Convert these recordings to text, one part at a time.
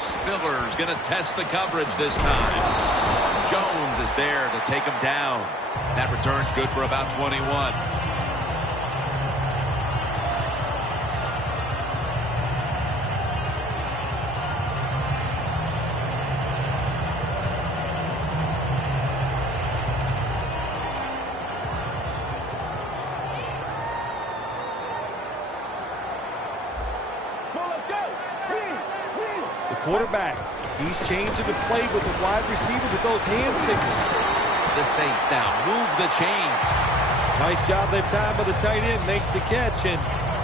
Spiller's going to test the coverage this time. Jones is there to take him down. That return's good for about 21. Quarterback, he's changing the play with the wide receiver with those hand signals. The Saints now move the chains. Nice job that time by the tight end, makes the catch, and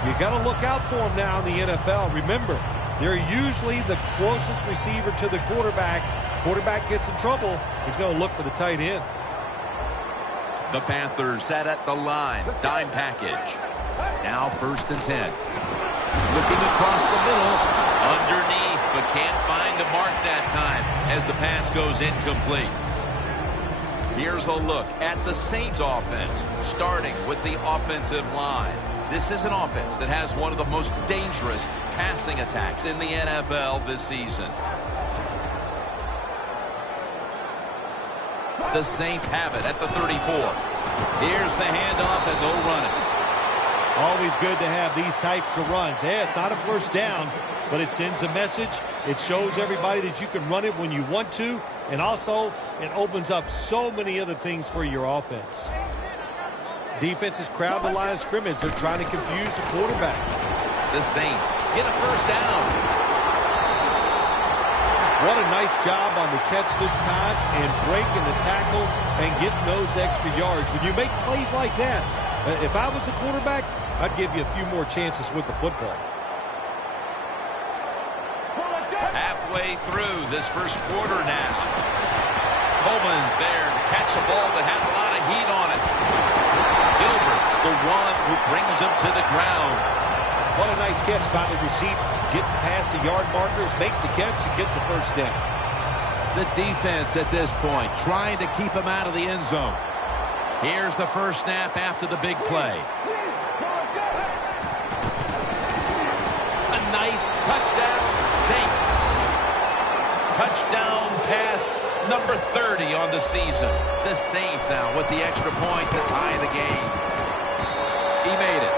you got to look out for him now in the NFL. Remember, they're usually the closest receiver to the quarterback. Quarterback gets in trouble, he's going to look for the tight end. The Panthers set at the line, dime package. Now 1st and 10. Looking across the middle, underneath, but can't find a mark that time as the pass goes incomplete. Here's a look at the Saints offense, starting with the offensive line. This is an offense that has one of the most dangerous passing attacks in the NFL this season. The Saints have it at the 34. Here's the handoff, and they'll run it. Always good to have these types of runs. Yeah, it's not a first down, but it sends a message. It shows everybody that you can run it when you want to, and also it opens up so many other things for your offense. Defense is crowding the line of scrimmage. They're trying to confuse the quarterback. The Saints get a first down. What a nice job on the catch this time and breaking the tackle and getting those extra yards. When you make plays like that, if I was the quarterback, I'd give you a few more chances with the football. Halfway through this first quarter now. Coleman's there to catch a ball that had a lot of heat on it. Gilbert's the one who brings him to the ground. What a nice catch by the receiver. Getting past the yard markers, makes the catch, and gets the first down. The defense at this point trying to keep him out of the end zone. Here's the first snap after the big play. A nice touchdown, Saints. Touchdown pass number 30 on the season. The Saints now with the extra point to tie the game. He made it.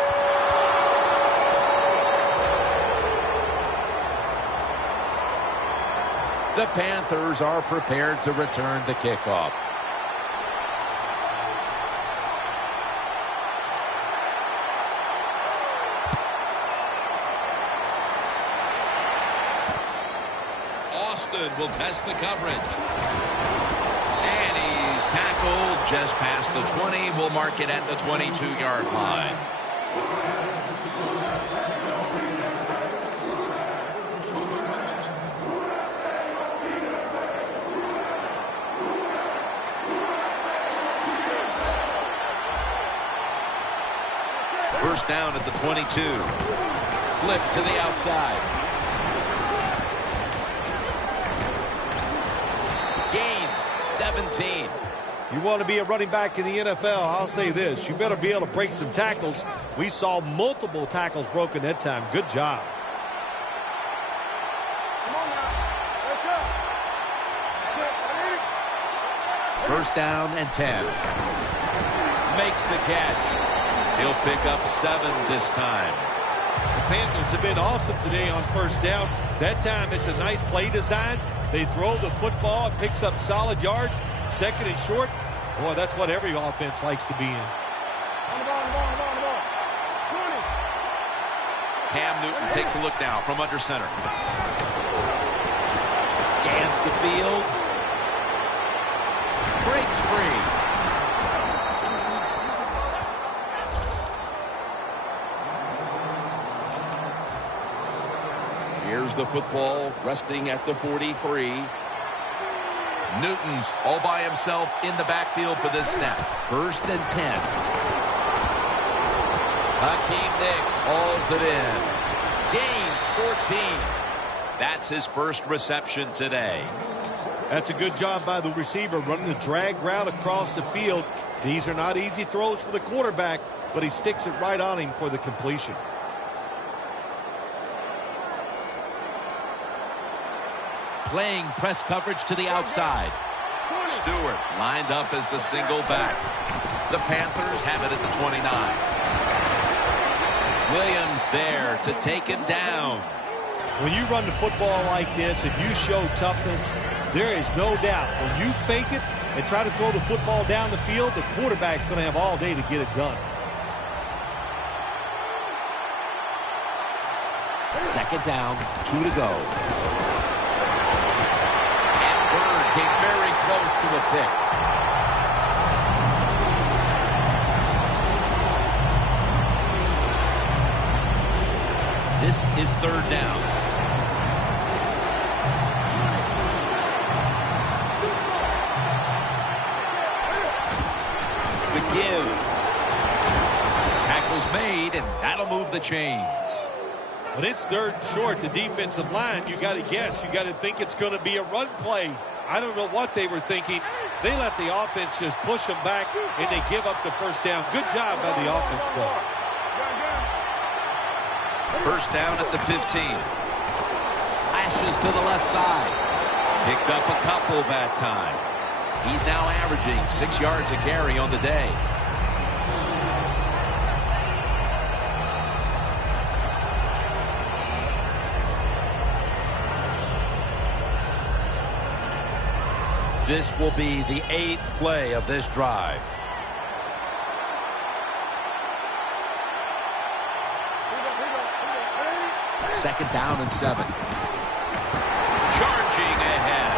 The Panthers are prepared to return the kickoff. Will test the coverage. And he's tackled just past the 20. We'll mark it at the 22-yard line. First down at the 22. Flip to the outside. Gains 17. You want to be a running back in the NFL, I'll say this. You better be able to break some tackles. We saw multiple tackles broken that time. Good job. First down and 10. Makes the catch. He'll pick up 7 this time. The Panthers have been awesome today on first down. That time it's a nice play design. They throw the football, it picks up solid yards. Second and short. Boy, that's what every offense likes to be in. Cam Newton takes a look now from under center. Scans the field. Breaks free. Here's the football resting at the 43. Newton's all by himself in the backfield for this snap. First and 10. Hakeem Nicks hauls it in. Gains 14. That's his first reception today. That's a good job by the receiver running the drag route across the field. These are not easy throws for the quarterback, but he sticks it right on him for the completion. playing press coverage to the outside. Stewart lined up as the single back. The Panthers have it at the 29. Williams there to take him down. When you run the football like this and you show toughness, there is no doubt when you fake it and try to throw the football down the field, the quarterback's going to have all day to get it done. Second down, 2 to go. And Bird came very close to a pick. This is third down. The give. Tackle's made, and that'll move the chains. When it's third and short, the defensive line, you got to guess. You got to think it's going to be a run play. I don't know what they were thinking. They let the offense just push them back, and they give up the first down. Good job by the offense, though. First down at the 15. Slashes to the left side. Picked up a couple that time. He's now averaging 6 yards a carry on the day. This will be the 8th play of this drive. Second down and 7. Charging ahead.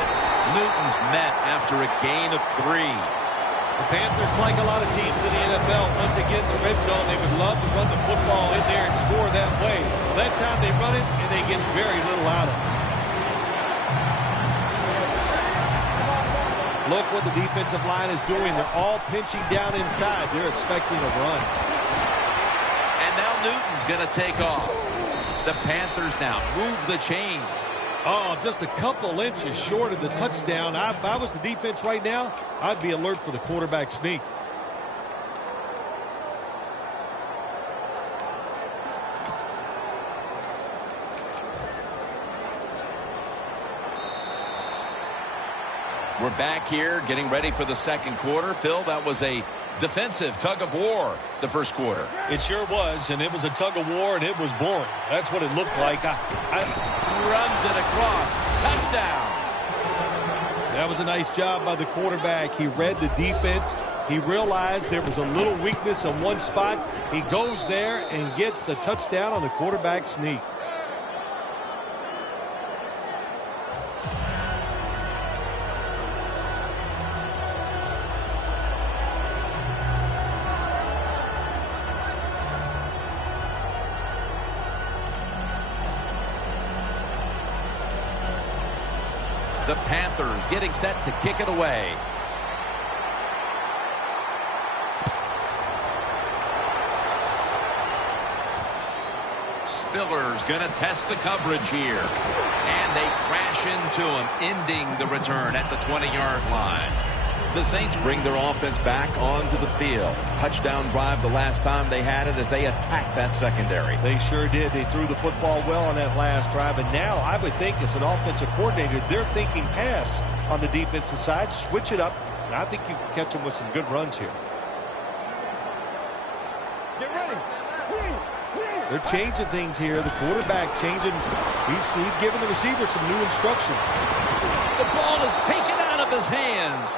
Newton's met after a gain of 3. The Panthers, like a lot of teams in the NFL, once they get in the red zone, they would love to run the football in there and score that way. Well, that time they run it, and they get very little out of it. Look what the defensive line is doing. They're all pinching down inside. They're expecting a run. And now Newton's going to take off. The Panthers now move the chains. Oh, just a couple inches short of the touchdown. If I was the defense right now, I'd be alert for the quarterback sneak. We're back here getting ready for the second quarter. Phil, that was a defensive tug of war the first quarter. It sure was, and it was a tug of war, and it was boring. That's what it looked like. Runs it across. Touchdown. That was a nice job by the quarterback. He read the defense. He realized there was a little weakness in one spot. He goes there and gets the touchdown on the quarterback sneak. The Panthers getting set to kick it away. Spiller's going to test the coverage here. And they crash into him, ending the return at the 20-yard line. The Saints bring their offense back onto the field. Touchdown drive the last time they had it as they attacked that secondary. They sure did. They threw the football well on that last drive. And now I would think as an offensive coordinator, they're thinking pass on the defensive side. Switch it up. And I think you can catch them with some good runs here. Get ready. They're changing things here. The quarterback changing. He's giving the receiver some new instructions. The ball is taken out of his hands.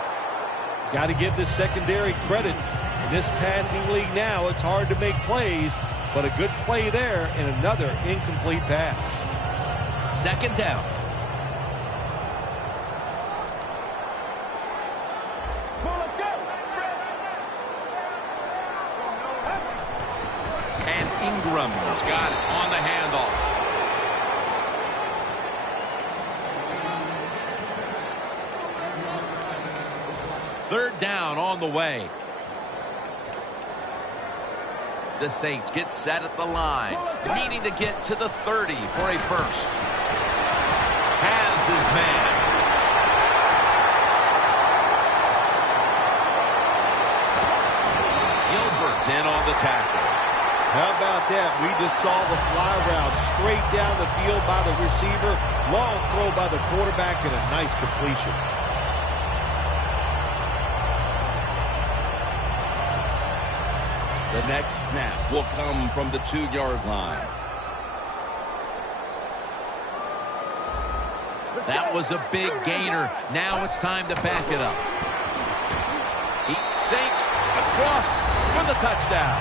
Got to give this secondary credit. In this passing league now, it's hard to make plays, but a good play there and another incomplete pass. Second down. And Ingram's got it on the handoff. Third down on the way. The Saints get set at the line, needing to get to the 30 for a first. Has his man. Gilbert in on the tackle. How about that? We just saw the fly route straight down the field by the receiver. Long throw by the quarterback and a nice completion. The next snap will come from the 2-yard line. That was a big gainer. Now it's time to back it up. Saints across for the touchdown.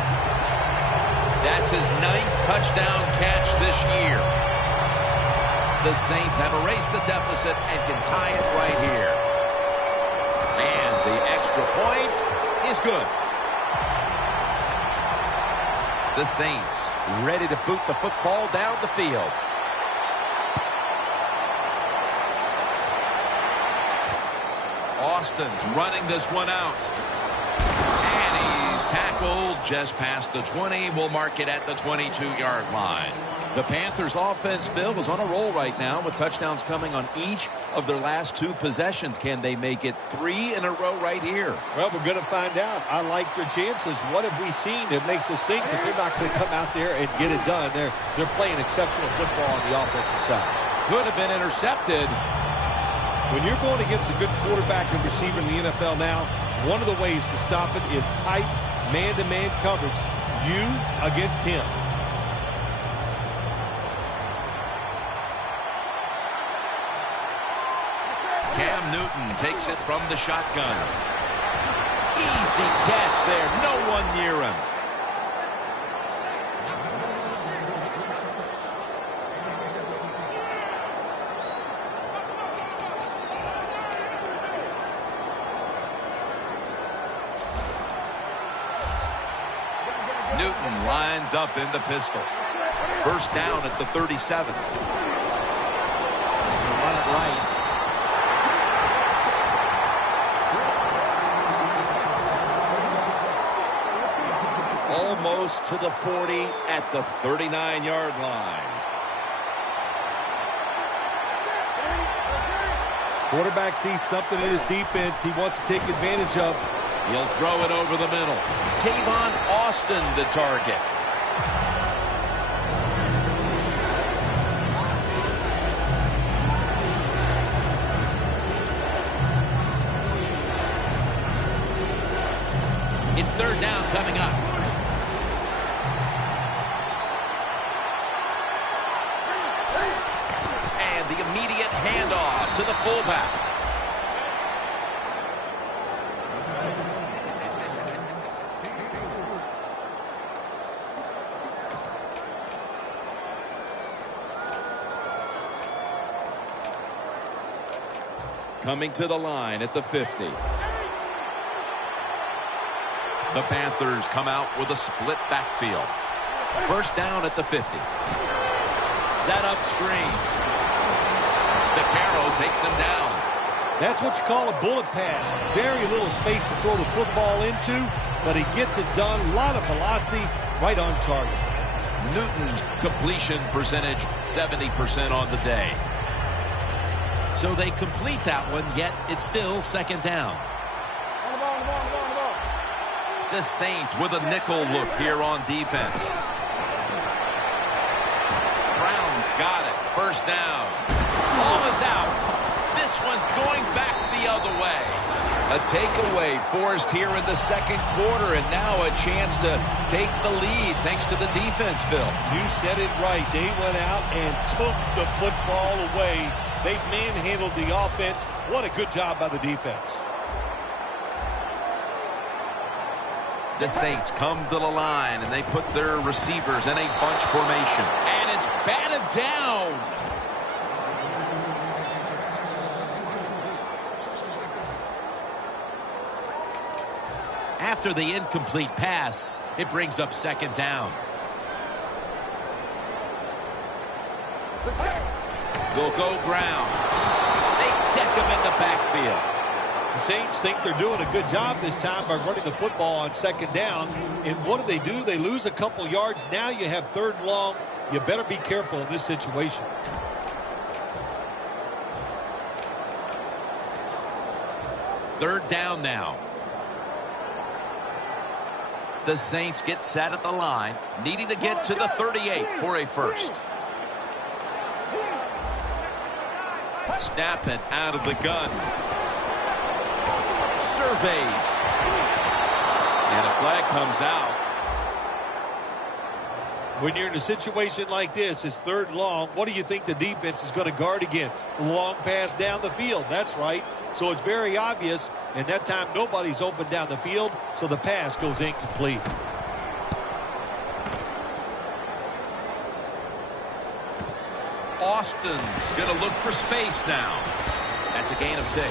That's his 9th touchdown catch this year. The Saints have erased the deficit and can tie it right here. And the extra point is good. The Saints ready to boot the football down the field. Austin's running this one out. And he's tackled just past the 20. We'll mark it at the 22-yard line. The Panthers' offense, Phil, is on a roll right now with touchdowns coming on each of their last 2 possessions. Can they make it 3 in a row right here? Well, we're going to find out. I like their chances. What have we seen that makes us think that they're not going to come out there and get it done? They're playing exceptional football on the offensive side. Could have been intercepted. When you're going against a good quarterback and receiver in the NFL now, one of the ways to stop it is tight man-to-man coverage. You against him. Cam Newton takes it from the shotgun. Easy catch there. No one near him. Newton lines up in the pistol. First down at the 37. Run it right. Almost to the 40 at the 39-yard line. Quarterback sees something in his defense he wants to take advantage of. He'll throw it over the middle. Tavon Austin, the target. It's third down coming up. And the immediate handoff to the fullback. Coming to the line at the 50. The Panthers come out with a split backfield. First down at the 50. Set up screen. DeCaro takes him down. That's what you call a bullet pass. Very little space to throw the football into, but he gets it done. A lot of velocity, right on target. Newton's completion percentage 70% on the day. So they complete that one, yet it's still second down. The Saints with a nickel look here on defense. Brown's got it. First down. Ball is out. This one's going back the other way. A takeaway forced here in the second quarter, and now a chance to take the lead thanks to the defense, Bill. You said it right. They went out and took the football away. They manhandled the offense. What a good job by the defense. The Saints come to the line, and they put their receivers in a bunch formation. And it's batted down. After the incomplete pass, it brings up second down. They'll go ground. They deck him in the backfield. The Saints think they're doing a good job this time by running the football on second down. And what do? They lose a couple yards. Now you have third and long. You better be careful in this situation. Third down now. The Saints get set at the line, needing to get to the 38 for a first. Snap it out of the gun. Surveys. And a flag comes out. When you're in a situation like this, it's 3rd and long. What do you think the defense is going to guard against? Long pass down the field. That's right. So it's very obvious. And that time, nobody's open down the field, so the pass goes incomplete. Austin's going to look for space now. That's a gain of 6.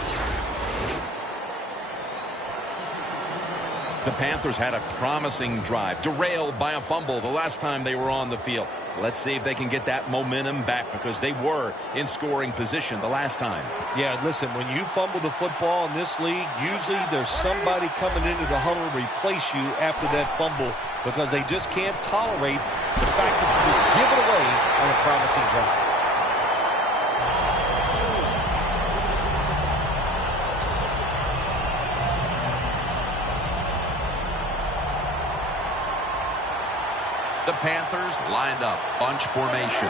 The Panthers had a promising drive, derailed by a fumble the last time they were on the field. Let's see if they can get that momentum back, because they were in scoring position the last time. Yeah, listen, when you fumble the football in this league, usually there's somebody coming into the huddle to replace you after that fumble, because they just can't tolerate the fact that you just give it away on a promising drive. The Panthers lined up, bunch formation.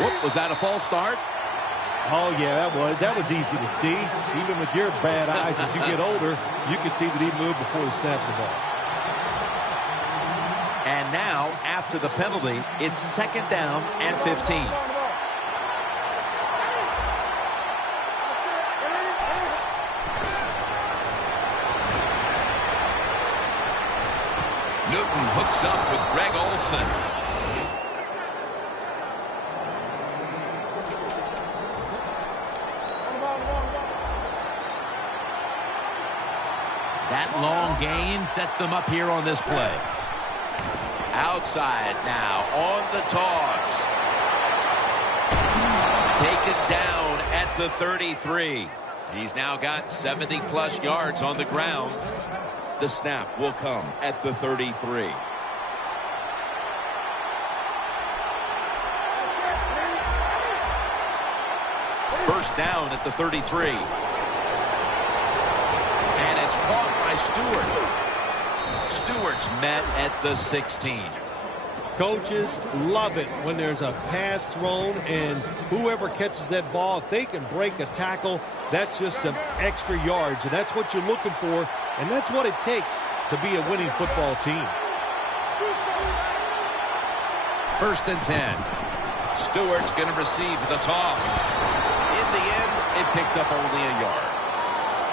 Whoop, was that a false start? Oh, yeah, that was easy to see. Even with your bad eyes, as you get older, you can see that he moved before the snap of the ball. And now, after the penalty, it's 2nd down and 15. Newton hooks up with Greg Olsen. That long gain sets them up here on this play. Outside now on the toss. Taken down at the 33. He's now got 70-plus yards on the ground. The snap will come at the 33. First down at the 33. And it's caught by Stewart. Stewart's met at the 16. Coaches love it when there's a pass thrown, and whoever catches that ball, if they can break a tackle, that's just some extra yards, and that's what you're looking for, and that's what it takes to be a winning football team. 1st and 10. Stewart's going to receive the toss. In the end, it picks up only a yard.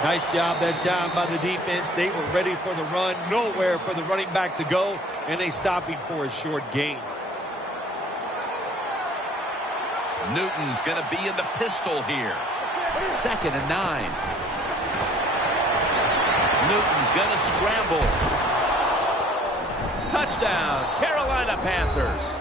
Nice job that time by the defense. They were ready for the run, nowhere for the running back to go, and they stop him for a short gain. Newton's going to be in the pistol here. 2nd and 9. Newton's going to scramble. Touchdown, Carolina Panthers.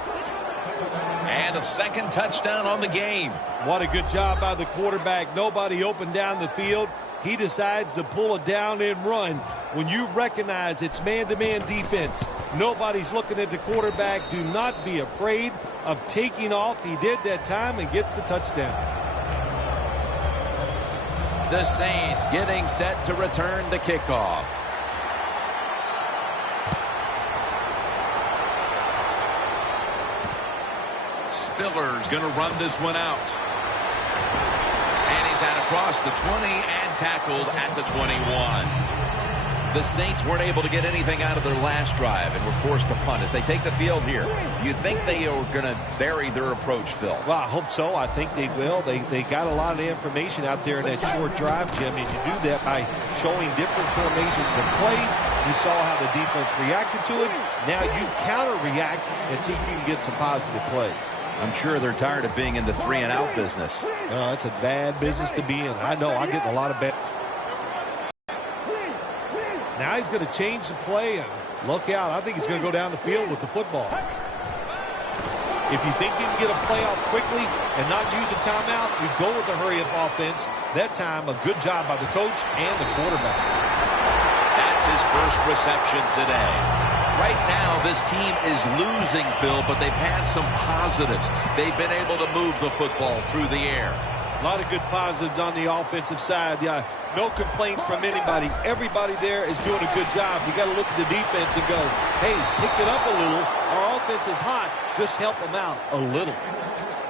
And a 2nd touchdown on the game. What a good job by the quarterback. Nobody open down the field. He decides to pull it down and run. When you recognize it's man-to-man defense, nobody's looking at the quarterback. Do not be afraid of taking off. He did that time and gets the touchdown. The Saints getting set to return to kickoff. Spiller's going to run this one out. And he's had across the 20 and tackled at the 21. The Saints weren't able to get anything out of their last drive and were forced to punt as they take the field here. Do you think they are going to vary their approach, Phil? Well, I hope so. I think they will. They got a lot of information out there in that short drive, Jim, and you do that by showing different formations and plays. You saw how the defense reacted to it. Now you counter-react and see if you can get some positive plays. I'm sure they're tired of being in the 3-and-out business. It's a bad business to be in. I know. I get a lot of bad. Now he's going to change the play, and look out. I think he's going to go down the field with the football. If you think you can get a play off quickly and not use a timeout, you go with the hurry-up offense. That time, a good job by the coach and the quarterback. That's his first reception today. Right now, this team is losing, Phil, but they've had some positives. They've been able to move the football through the air. A lot of good positives on the offensive side. Yeah, no complaints from anybody. Everybody there is doing a good job. You got to look at the defense and go, hey, pick it up a little. Our offense is hot. Just help them out a little.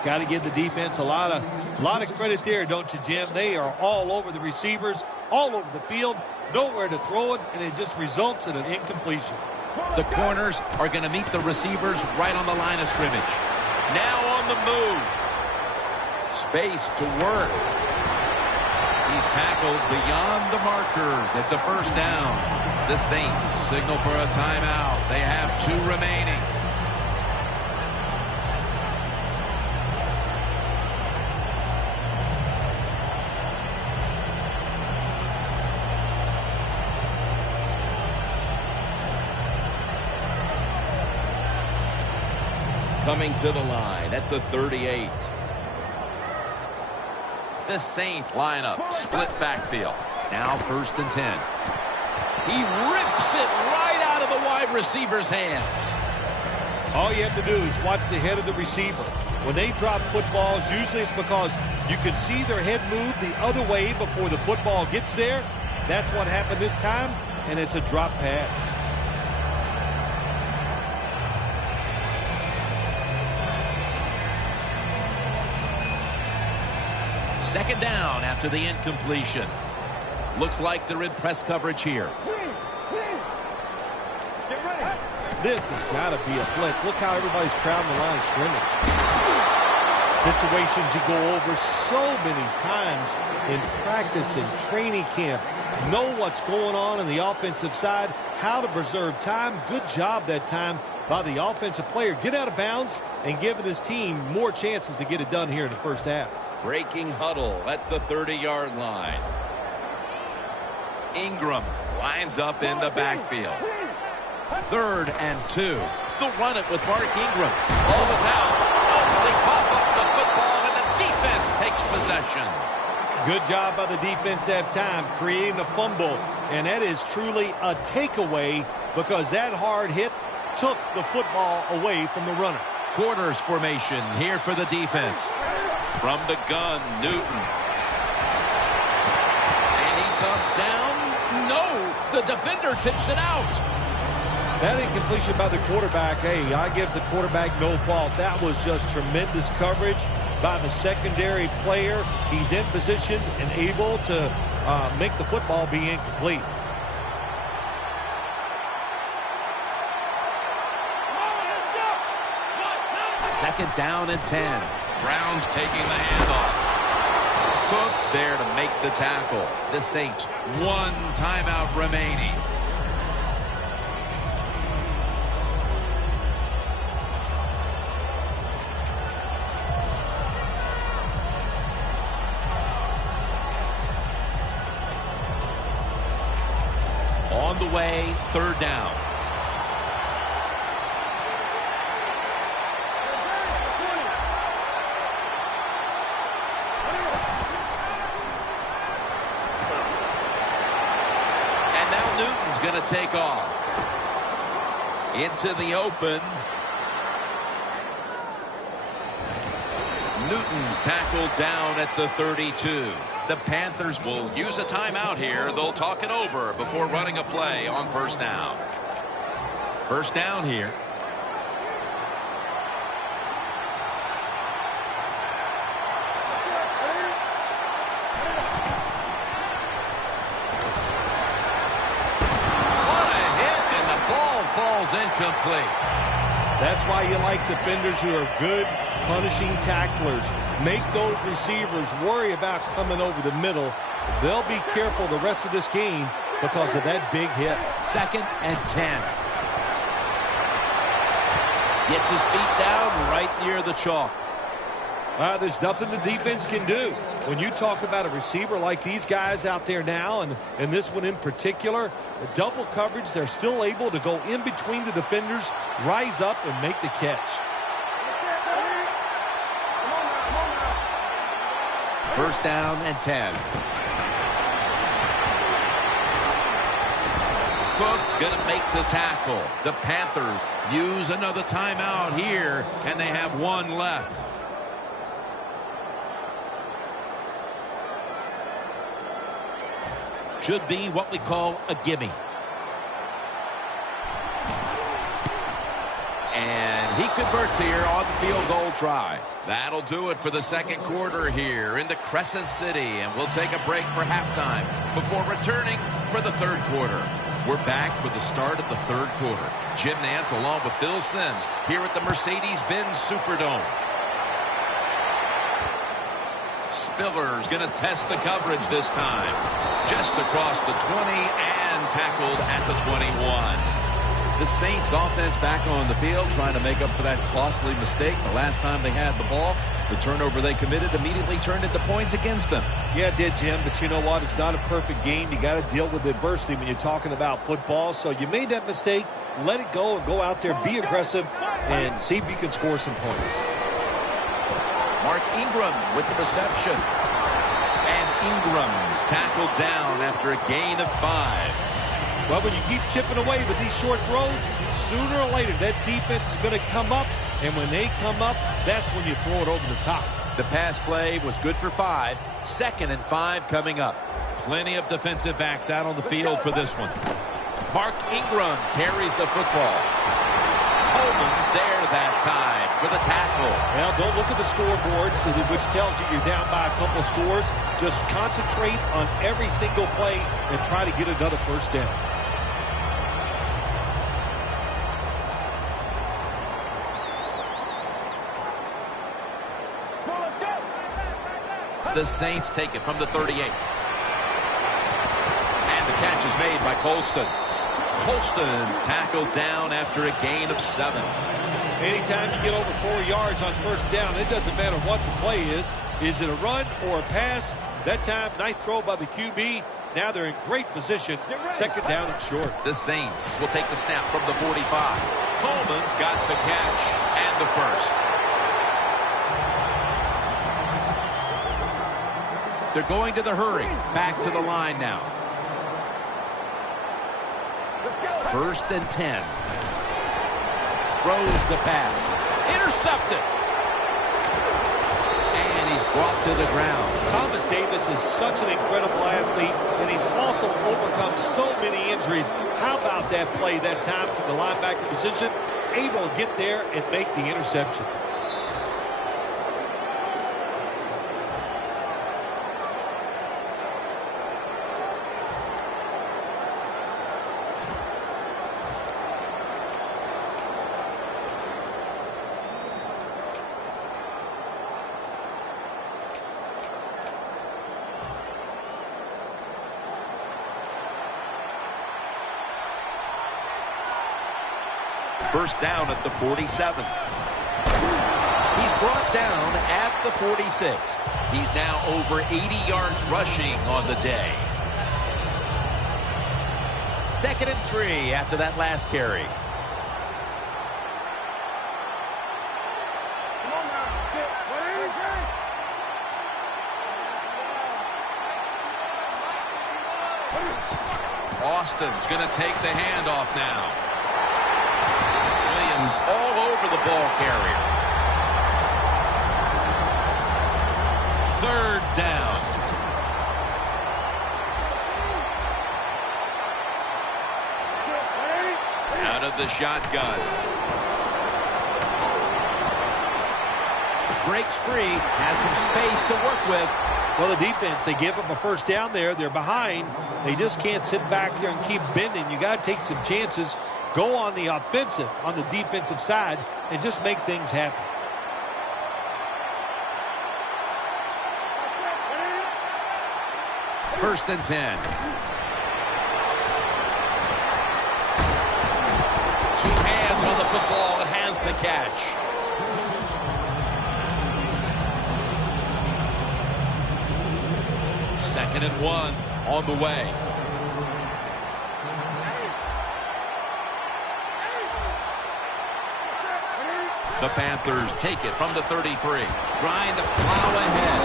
Got to give the defense a lot of credit there, don't you, Jim? They are all over the receivers, all over the field, nowhere to throw it, and it just results in an incompletion. The corners are going to meet the receivers right on the line of scrimmage. Now on the move. Space to work. He's tackled beyond the markers. It's a first down. The Saints signal for a timeout. They have 2 remaining. Coming to the line at the 38. The Saints line up, split backfield. Now 1st and 10. He rips it right out of the wide receiver's hands. All you have to do is watch the head of the receiver. When they drop footballs, usually it's because you can see their head move the other way before the football gets there. That's what happened this time, and it's a drop pass. Second down after the incompletion. Looks like they're in press coverage here. This has got to be a blitz. Look how everybody's crowding the line of scrimmage. Situations you go over so many times in practice and training camp. Know what's going on the offensive side, how to preserve time. Good job that time by the offensive player. Get out of bounds and giving his team more chances to get it done here in the first half. Breaking huddle at the 30-yard line. Ingram lines up in the backfield. 3rd and 2. They'll run it with Mark Ingram. Ball was out. Oh, they pop up the football, and the defense takes possession. Good job by the defense that time, creating a fumble. And that is truly a takeaway because that hard hit took the football away from the runner. Quarters formation here for the defense. From the gun, Newton. And he comes down. No, the defender tips it out. That incompletion by the quarterback, hey, I give the quarterback no fault. That was just tremendous coverage by the secondary player. He's in position and able to make the football be incomplete. Second down and 10. Brown's taking the handoff. Cook's there to make the tackle. The Saints, 1 timeout remaining. On the way, 3rd down. Going to take off into the open. Newton's tackled down at the 32. The Panthers will use a timeout here. They'll talk it over before running a play on 1st down. 1st down here. Incomplete. That's why you like defenders who are good punishing tacklers. Make those receivers worry about coming over the middle. They'll be careful the rest of this game because of that big hit. 2nd and 10. Gets his feet down right near the chalk. There's nothing the defense can do. When you talk about a receiver like these guys out there now, and this one in particular, the double coverage, they're still able to go in between the defenders, rise up, and make the catch. 1st down and 10. Cook's going to make the tackle. The Panthers use another timeout here, and they have 1 left. should be what we call a gimme. And he converts here on the field goal try. That'll do it for the second quarter here into Crescent City. And we'll take a break for halftime before returning for the third quarter. We're back for the start of the third quarter. Jim Nantz along with Phil Simms here at the Mercedes-Benz Superdome. Spiller's going to test the coverage this time. Just across the 20 and tackled at the 21. The Saints offense back on the field trying to make up for that costly mistake. The last time they had the ball, the turnover they committed immediately turned into points against them. Yeah, it did, Jim, but you know what? It's not a perfect game. You got to deal with adversity when you're talking about football. So you made that mistake, let it go, and go out there, be aggressive, and see if you can score some points. Mark Ingram with the reception. And Ingram's tackled down after a gain of 5. Well, when you keep chipping away with these short throws, sooner or later that defense is going to come up, and when they come up, that's when you throw it over the top. The pass play was good for 5. 2nd and 5 coming up. Plenty of defensive backs out on the field for this one. Mark Ingram carries the football. Coleman's there that time for the tackle. Well, don't look at the scoreboard, which tells you you're down by a couple scores. Just concentrate on every single play and try to get another first down. The Saints take it from the 38. And the catch is made by Colston. Colston's tackled down after a gain of 7. Anytime you get over 4 yards on first down, it doesn't matter what the play is. Is it a run or a pass? That time, nice throw by the QB. Now they're in great position. 2nd down and short. The Saints will take the snap from the 45. Coleman's got the catch and the first. They're going to the hurry. Back to the line now. 1st and 10. Throws the pass. Intercepted. And he's brought to the ground. Thomas Davis is such an incredible athlete, and he's also overcome so many injuries. How about that play that time from the linebacker position? Able to get there and make the interception. First down at the 47. He's brought down at the 46. He's now over 80 yards rushing on the day. 2nd and 3 after that last carry. Austin's going to take the handoff now. Williams all over the ball carrier. 3rd down. Out of the shotgun. Breaks free, has some space to work with. Well, the defense, they give up a first down there. They're behind. They just can't sit back there and keep bending. You got to take some chances. Go on the offensive, on the defensive side, and just make things happen. First and 10. 2 hands on the football and has the catch. Second and 1 on the way. The Panthers take it from the 33, trying to plow ahead.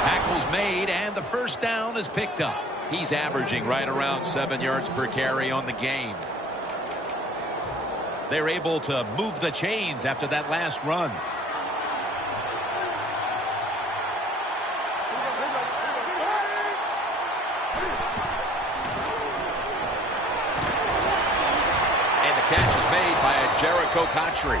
Tackles made, and the first down is picked up. He's averaging right around 7 yards per carry on the game. They're able to move the chains after that last run. catch is made by a Jericho Cotchery.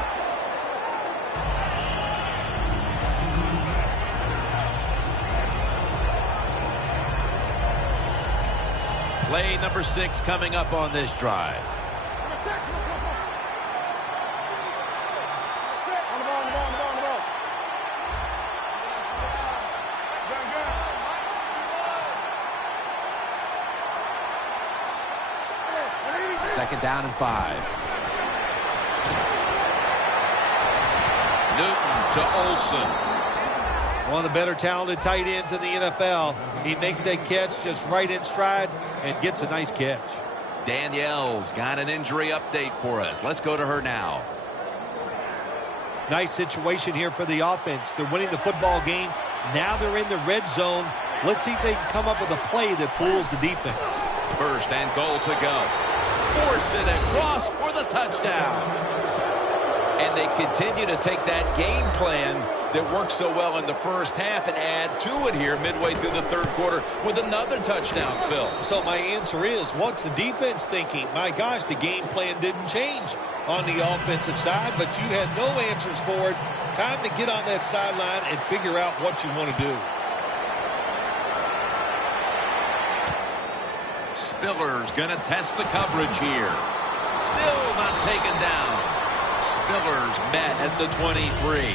Play number 6 coming up on this drive. Second down and 5. Newton to Olsen. One of the better talented tight ends in the NFL. He makes that catch just right in stride and gets a nice catch. Danielle's got an injury update for us. Let's go to her now. Nice situation here for the offense. They're winning the football game. Now they're in the red zone. Let's see if they can come up with a play that fools the defense. First and goal to go. Force it across for the touchdown. And they continue to take that game plan that worked so well in the first half and add to it here midway through the third quarter with another touchdown, Phil. So my answer is, what's the defense thinking? My gosh, the game plan didn't change on the offensive side, but you had no answers for it. Time to get on that sideline and figure out what you want to do. Spiller's going to test the coverage here. Still not taken down. Spiller's met at the 23.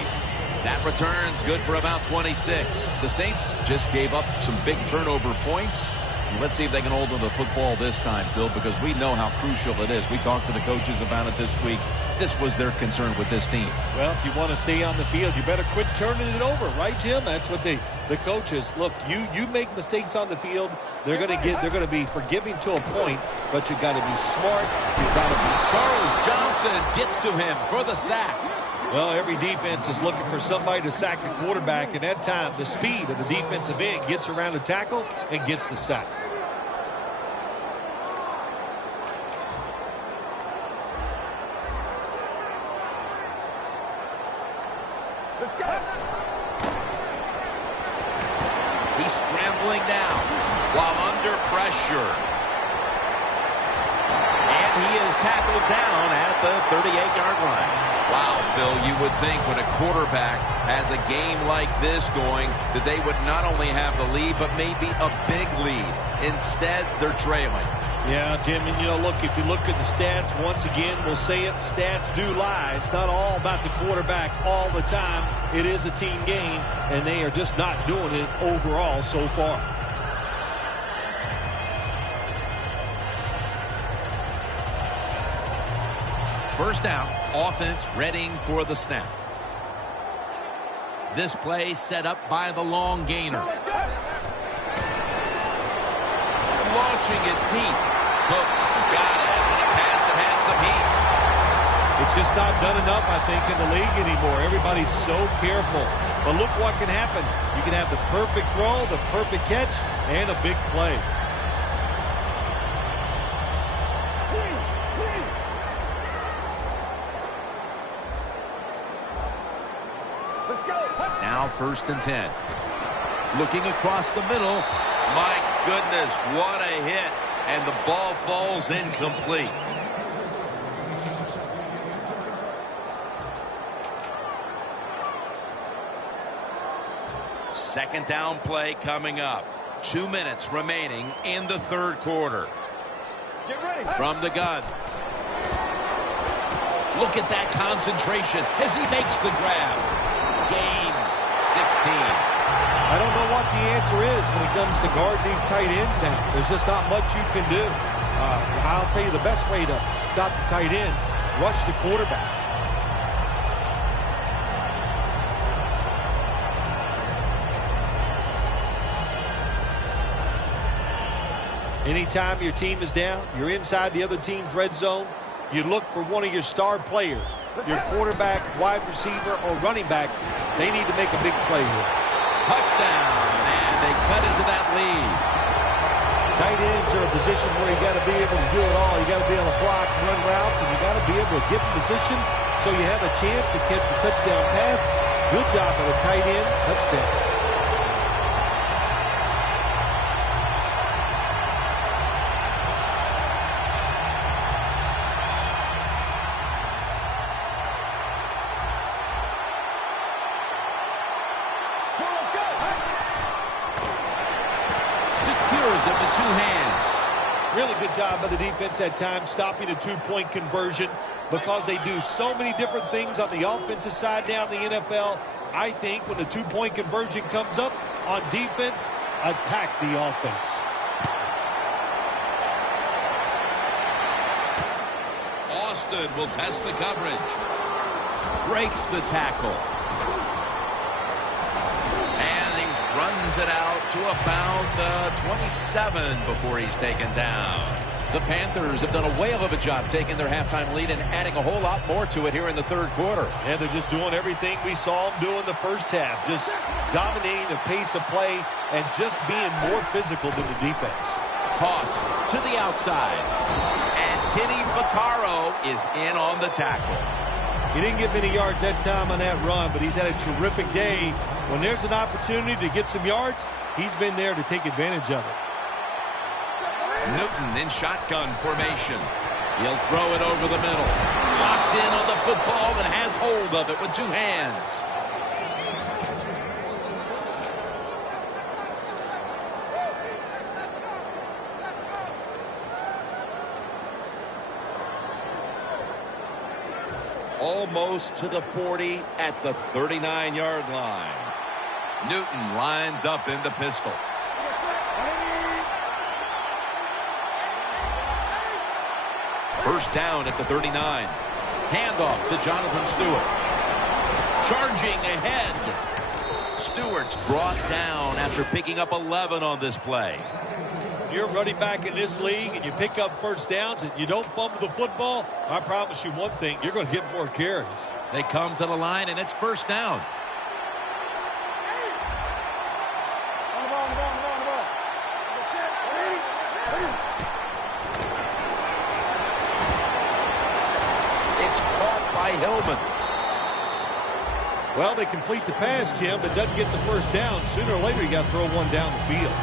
That return's good for about 26. The Saints just gave up some big turnover points. Let's see if they can hold on to the football this time, Phil, because we know how crucial it is. We talked to the coaches about it this week. This was their concern with this team. Well, if you want to stay on the field, you better quit turning it over, right, Jim? That's what the coaches look. You make mistakes on the field, they're going to be forgiving to a point, but you got to be smart. You got to be. Charles Johnson gets to him for the sack. Well, every defense is looking for somebody to sack the quarterback, and that time the speed of the defensive end gets around the tackle and gets the sack. Let's go. He's scrambling now while under pressure. And he is tackled down at the 38-yard line. Wow, Phil, you would think when a quarterback has a game like this going that they would not only have the lead, but maybe a big lead. Instead, they're trailing. Yeah, Jim, and look, if you look at the stats, once again, we'll say it, stats do lie. It's not all about the quarterback all the time. It is a team game, and they are just not doing it overall so far. First down, offense readying for the snap. This play set up by the long gainer. Launching it deep. Cooks has got it. And a pass that had some heat. It's just not done enough, I think, in the league anymore. Everybody's so careful. But look what can happen. You can have the perfect throw, the perfect catch, and a big play. Let's go. Now first and 10. Looking across the middle. My goodness, what a hit. And the ball falls incomplete. Second down play coming up. 2 minutes remaining in the third quarter. Get ready. From the gun. Look at that concentration as he makes the grab. Gains 16. I don't know what the answer is when it comes to guarding these tight ends now. There's just not much you can do. I'll tell you the best way to stop the tight end, rush the quarterback. Anytime your team is down, you're inside the other team's red zone, you look for one of your star players, your quarterback, wide receiver, or running back. They need to make a big play here. Touchdown, and they cut into that lead. Tight ends are a position where you got to be able to do it all. You got to be able to block, run routes, and you got to be able to get in position so you have a chance to catch the touchdown pass. Good job by the tight end. Touchdown. scores it with 2 hands. Really good job by the defense at times stopping a 2-point conversion because they do so many different things on the offensive side down in the NFL. I think when the 2-point conversion comes up on defense, attack the offense. Austin will test the coverage. Breaks the tackle. And he runs it out to about the 27 before he's taken down. The Panthers have done a whale of a job taking their halftime lead and adding a whole lot more to it here in the third quarter. And they're just doing everything we saw them do in the first half. Just dominating the pace of play and just being more physical than the defense. Toss to the outside. And Kenny Vaccaro is in on the tackle. He didn't get many yards that time on that run, but he's had a terrific day. When there's an opportunity to get some yards, he's been there to take advantage of it. Newton in shotgun formation. He'll throw it over the middle. Locked in on the football and has hold of it with 2 hands. Almost to the 40 at the 39-yard line. Newton lines up in the pistol. First down at the 39. Handoff to Jonathan Stewart. Charging ahead. Stewart's brought down after picking up 11 on this play. You're running back in this league and you pick up first downs and you don't fumble the football, I promise you one thing, you're going to get more carries. They come to the line and it's first down. It's caught by Hillman. Well, they complete the pass, Jim, but doesn't get the first down. Sooner or later, you got to throw one down the field.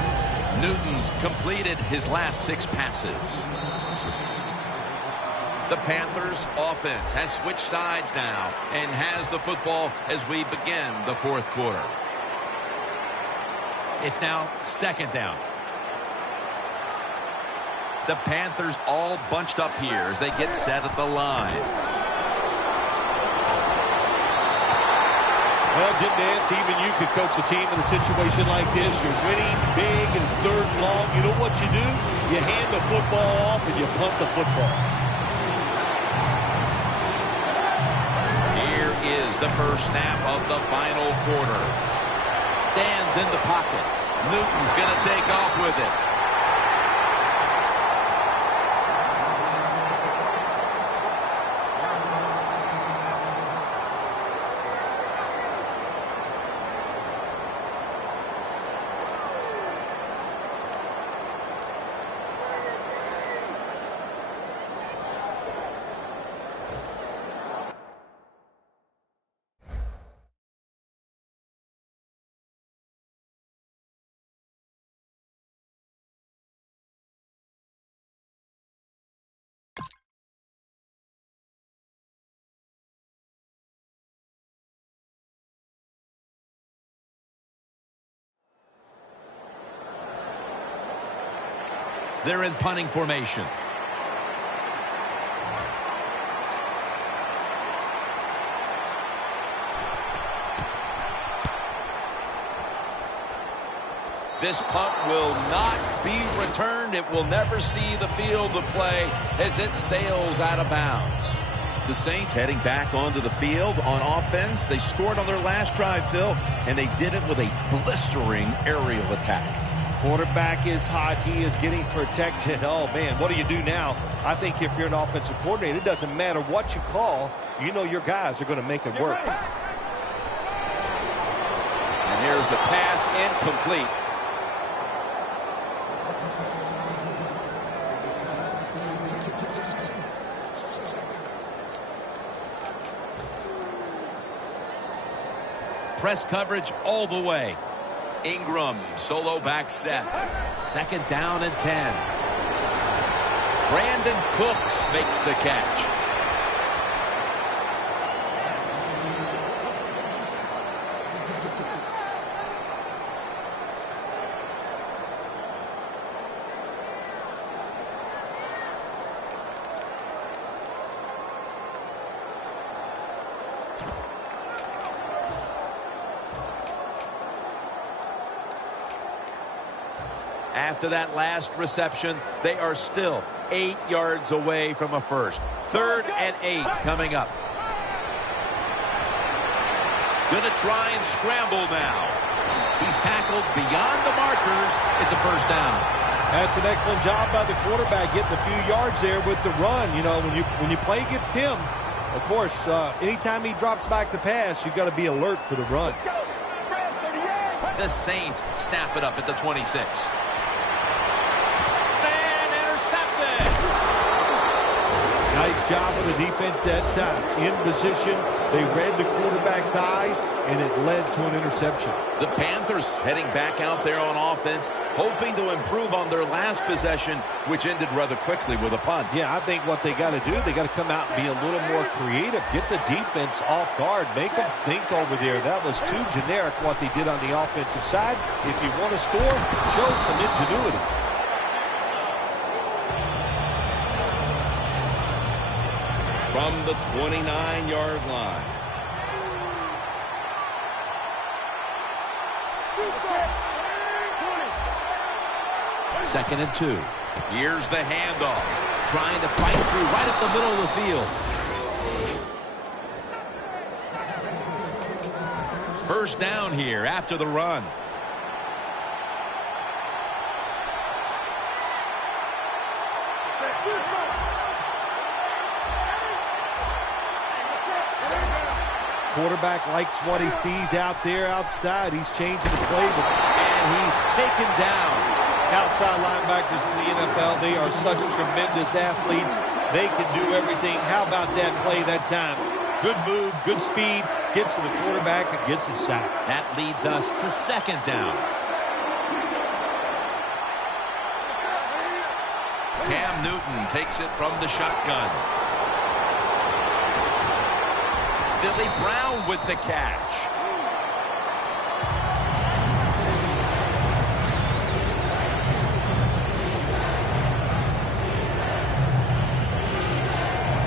Newton's completed his last 6 passes. The Panthers offense has switched sides now and has the football as we begin the fourth quarter. It's now second down. The Panthers all bunched up here as they get set at the line. Well, Jim Nance, even you could coach a team in a situation like this. You're winning big and it's third and long. You know what you do? You hand the football off and you punt the football. Here is the first snap of the final quarter. Stands in the pocket. Newton's going to take off with it. They're in punting formation. This punt will not be returned. It will never see the field of play as it sails out of bounds. The Saints heading back onto the field on offense. They scored on their last drive, Phil, and they did it with a blistering aerial attack. Quarterback is hot. He is getting protected. Oh, man, what do you do now? I think if you're an offensive coordinator, it doesn't matter what you call. You know your guys are going to make it work. And here's the pass incomplete. Press coverage all the way. Ingram, solo back set. Second down and 10. Brandon Cooks makes the catch. After that last reception, they are still 8 yards away from a first. 3rd and 8 coming up. Gonna try and scramble now. He's tackled beyond the markers. It's a first down. That's an excellent job by the quarterback, getting a few yards there with the run. You know, when you play against him, of course, anytime he drops back to pass, you've got to be alert for the run. The Saints snap it up at the 26. And intercepted. Nice job of the defense that time. In position, they read the quarterback's eyes, and it led to an interception. The Panthers heading back out there on offense, hoping to improve on their last possession, which ended rather quickly with a punt. Yeah, I think what they got to do, they got to come out and be a little more creative, get the defense off guard, make them think over there. That was too generic what they did on the offensive side. If you want to score, show some ingenuity. From the 29-yard line. Second and 2. Here's the handoff. Trying to fight through right up the middle of the field. First down here after the run. Quarterback likes what he sees out there outside. He's changing the playbook. And he's taken down. Outside linebackers in the NFL, they are such tremendous athletes. They can do everything. How about that play that time? Good move, good speed, gets to the quarterback and gets a sack. That leads us to second down. Cam Newton takes it from the shotgun. Billy Brown with the catch.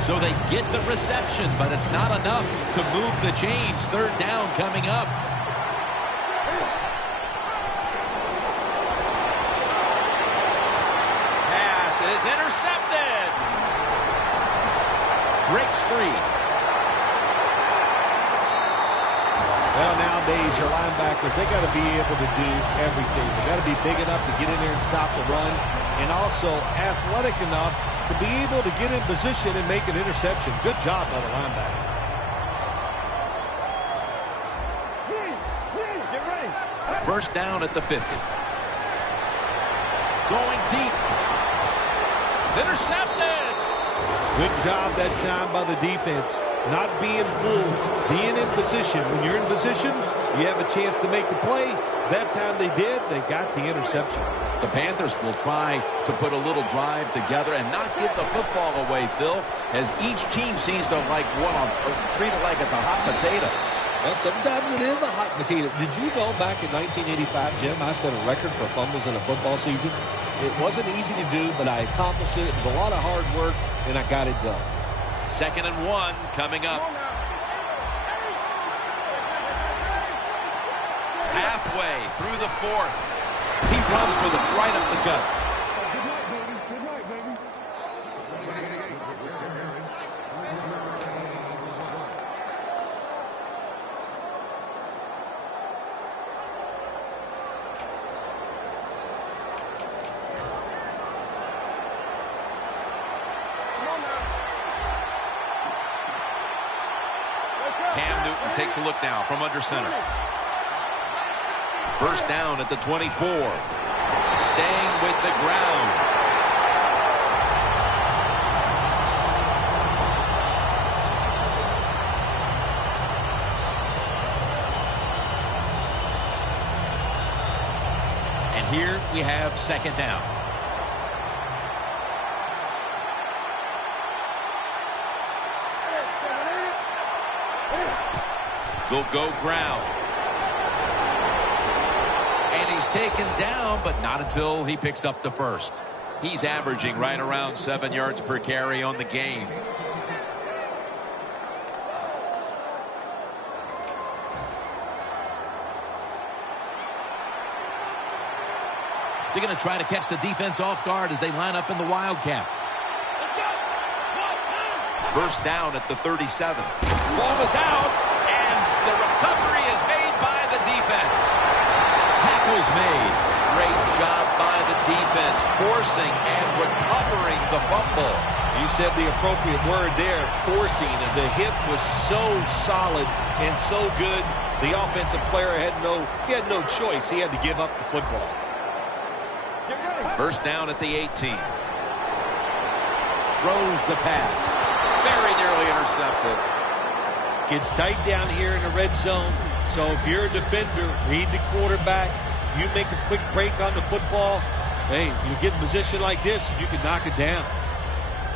So they get the reception, but it's not enough to move the chains. Third down coming up. Pass is intercepted. Breaks free. Well, nowadays, your linebackers, they got to be able to do everything. They got to be big enough to get in there and stop the run, and also athletic enough to be able to get in position and make an interception. Good job by the linebacker. First down at the 50. Going deep. It's intercepted. Good job that time by the defense. Not being fooled, being in position. When you're in position, you have a chance to make the play. That time they did, they got the interception. The Panthers will try to put a little drive together and not give the football away, Phil, as each team seems to treat it like it's a hot potato. Well, sometimes it is a hot potato. Did you know back in 1985, Jim, I set a record for fumbles in a football season? It wasn't easy to do, but I accomplished it. It was a lot of hard work, and I got it done. Second and 1 coming up. Halfway through the 4th. He runs with it right up the gut. Good night, baby. Cam Newton takes a look now from under center. First down at the 24. Staying with the ground. And here we have second down. They'll go ground. And he's taken down, but not until he picks up the first. He's averaging right around 7 yards per carry on the game. They're going to try to catch the defense off guard as they line up in the Wildcat. First down at the 37. Ball is out, and the recovery is made by the defense. Tackles made. Great job by the defense, forcing and recovering the fumble. You said the appropriate word there, forcing. The hit was so solid and so good. The offensive player had no choice. He had to give up the football. First down at the 18. Throws the pass. Very nearly intercepted. Gets tight down here in the red zone. So if you're a defender, read the quarterback. You make a quick break on the football. Hey, you get in position like this, you can knock it down.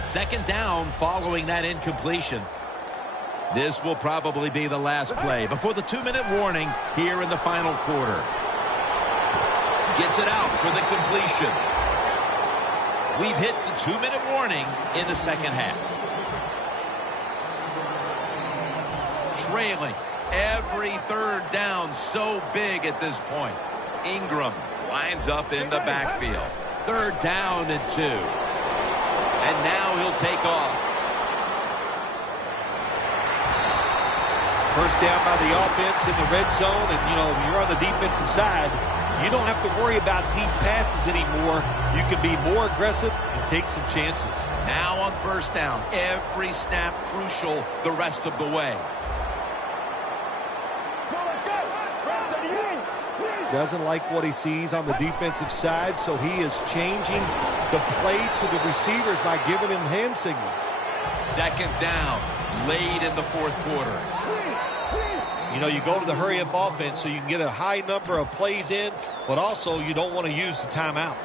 Second down following that incompletion. This will probably be the last play before the 2-minute warning here in the final quarter. Gets it out for the completion. We've hit the 2-minute warning in the second half. Trailing every third down, so big at this point. Ingram lines up in the backfield. Third down and 2. And now he'll take off. First down by the offense in the red zone, and you're on the defensive side. You don't have to worry about deep passes anymore. You can be more aggressive and take some chances. Now on first down, every snap crucial the rest of the way. Doesn't like what he sees on the defensive side, so he is changing the play to the receivers by giving him hand signals. Second down, late in the fourth quarter. You go to the hurry-up offense so you can get a high number of plays in, but also you don't want to use the timeout.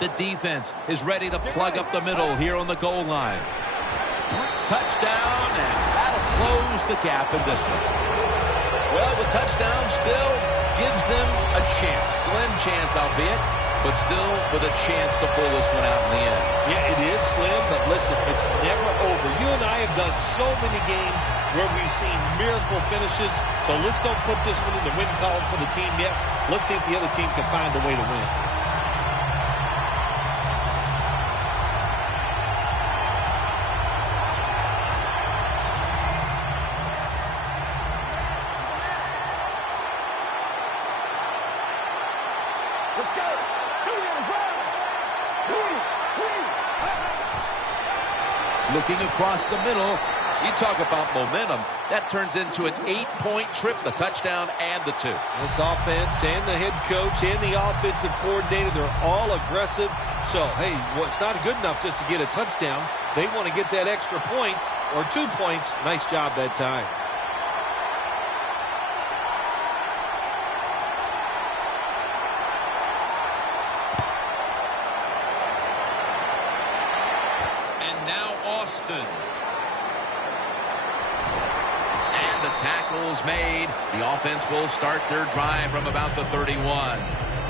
The defense is ready to plug up the middle here on the goal line. Touchdown, and that'll close the gap in this one. Well, the touchdown still gives them a chance. Slim chance, albeit, but still with a chance to pull this one out in the end. Yeah, it is slim, but listen, it's never over. You and I have done so many games where we've seen miracle finishes, so let's don't put this one in the win column for the team yet. Let's see if the other team can find a way to win. Let's go. Looking across the middle. You talk about momentum. That turns into an 8-point trip, the touchdown and the 2. This offense and the head coach and the offensive coordinator, they're all aggressive. So, hey, well, it's not good enough just to get a touchdown. They want to get that extra point or 2 points. Nice job that time. And the tackle's made. The offense will start their drive from about the 31.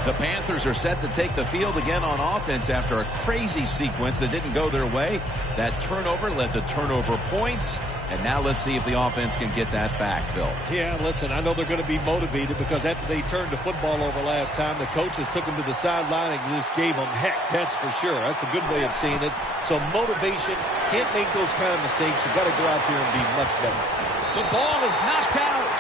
The Panthers are set to take the field again on offense after a crazy sequence that didn't go their way. That turnover led to turnover points. And now let's see if the offense can get that back, Phil. Yeah, listen, I know they're going to be motivated because after they turned the football over last time, the coaches took them to the sideline and just gave them heck, that's for sure. That's a good way of seeing it. So motivation, can't make those kind of mistakes. You've got to go out there and be much better. The ball is knocked out.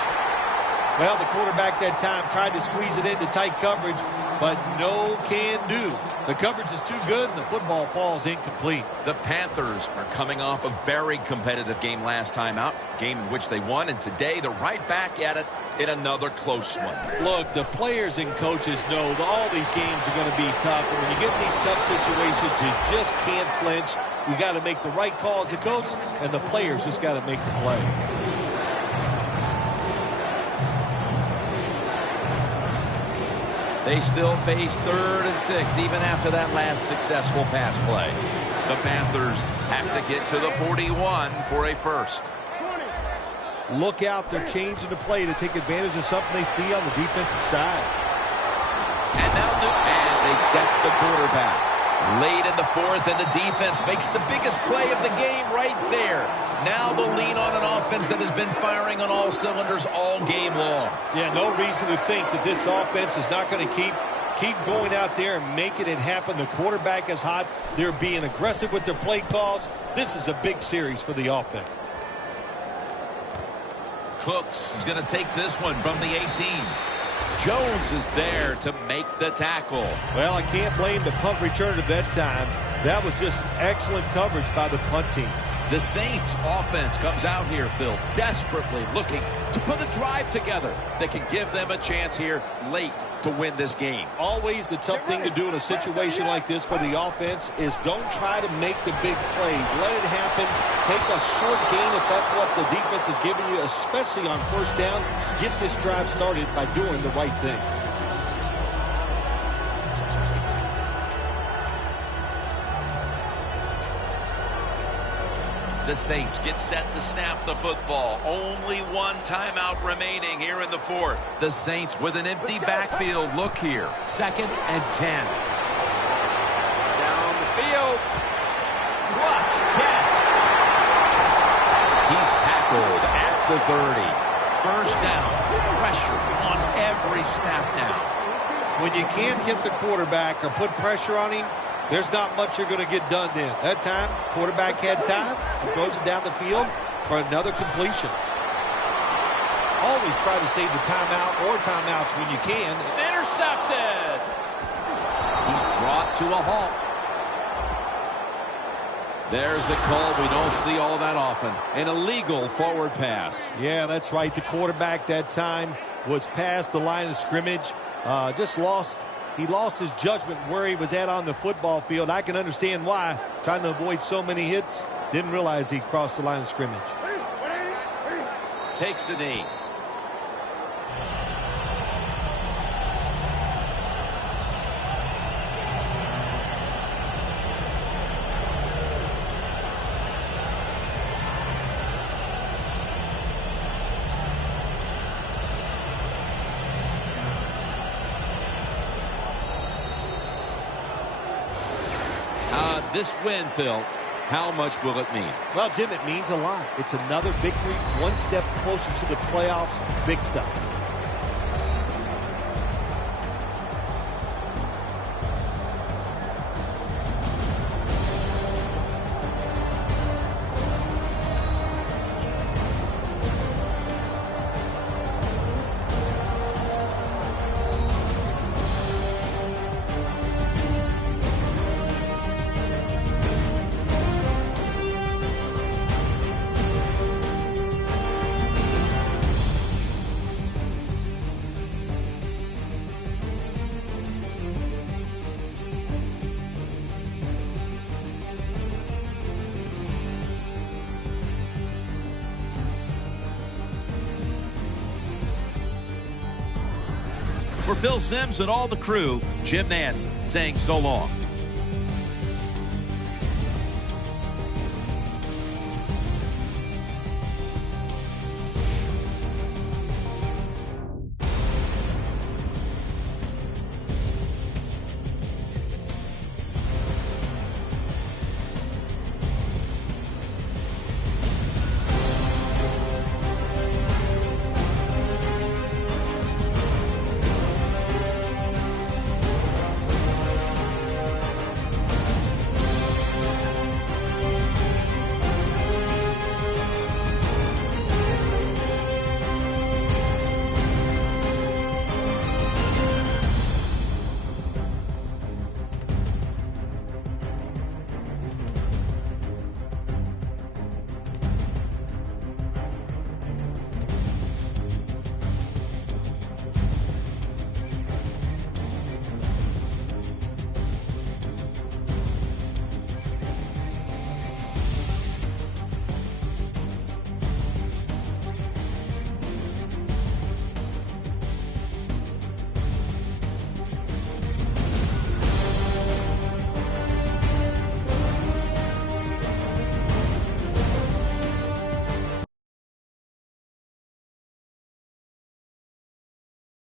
Well, the quarterback that time tried to squeeze it into tight coverage, but no can do. The coverage is too good, and the football falls incomplete. The Panthers are coming off a very competitive game last time out, game in which they won, and today they're right back at it in another close one. Look, the players and coaches know that all these games are going to be tough, and when you get in these tough situations, you just can't flinch. You got to make the right call as a coach, and the players just got to make the play. They still face 3rd and 6 even after that last successful pass play. The Panthers have to get to the 41 for a first. Look out, they're changing the play to take advantage of something they see on the defensive side. And now they deck the quarterback. Late in the fourth, and the defense makes the biggest play of the game right there. Now the lean on an offense that has been firing on all cylinders all game long. Yeah, no reason to think that this offense is not going to keep going out there and making it happen. The quarterback is hot. They're being aggressive with their play calls. This is a big series for the offense. Cooks is going to take this one from the 18. Jones is there to make the tackle. Well, I can't blame the punt return at that time. That was just excellent coverage by the punt team. The Saints offense comes out here, Phil, desperately looking to put a drive together that can give them a chance here late to win this game. Always the tough thing to do in a situation like this for the offense is don't try to make the big play. Let it happen. Take a short gain if that's what the defense is giving you, especially on first down. Get this drive started by doing the right thing. The Saints get set to snap the football. Only one timeout remaining here in the fourth. The Saints with an empty backfield look here. 2nd and 10. Down the field. Clutch catch. He's tackled at the 30. First down. Pressure on every snap now. When you can't hit the quarterback or put pressure on him, there's not much you're going to get done then. That time, quarterback had time. He throws it down the field for another completion. Always try to save the timeout or timeouts when you can. Intercepted. He's brought to a halt. There's a call we don't see all that often. An illegal forward pass. Yeah, that's right. The quarterback that time was past the line of scrimmage. He lost his judgment where he was at on the football field. I can understand why. Trying to avoid so many hits. Didn't realize he crossed the line of scrimmage. Takes a knee. This win, Phil, how much will it mean? Well, Jim, it means a lot. It's another victory, one step closer to the playoffs. Big stuff. For Phil Simms and all the crew, Jim Nance saying so long.